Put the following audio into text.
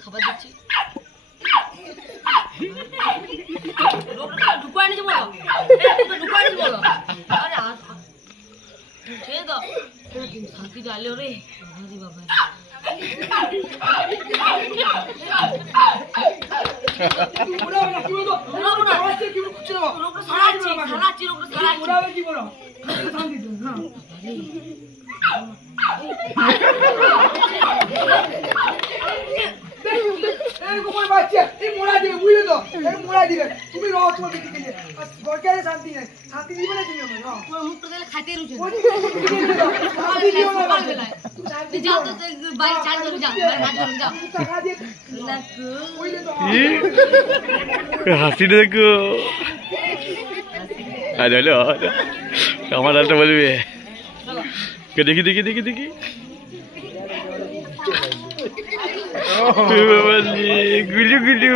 খাবার দিচ্ছি ঢুকায় নিয়েছে বলো ঢুকায় নিয়েছে বলো আরে ছেড়ে দাও শান্তি ডালে রে বাবা হাসিটা দেখো আমার ডালটা বলবি দেখি দেখি দেখি দেখি গুলু গুলু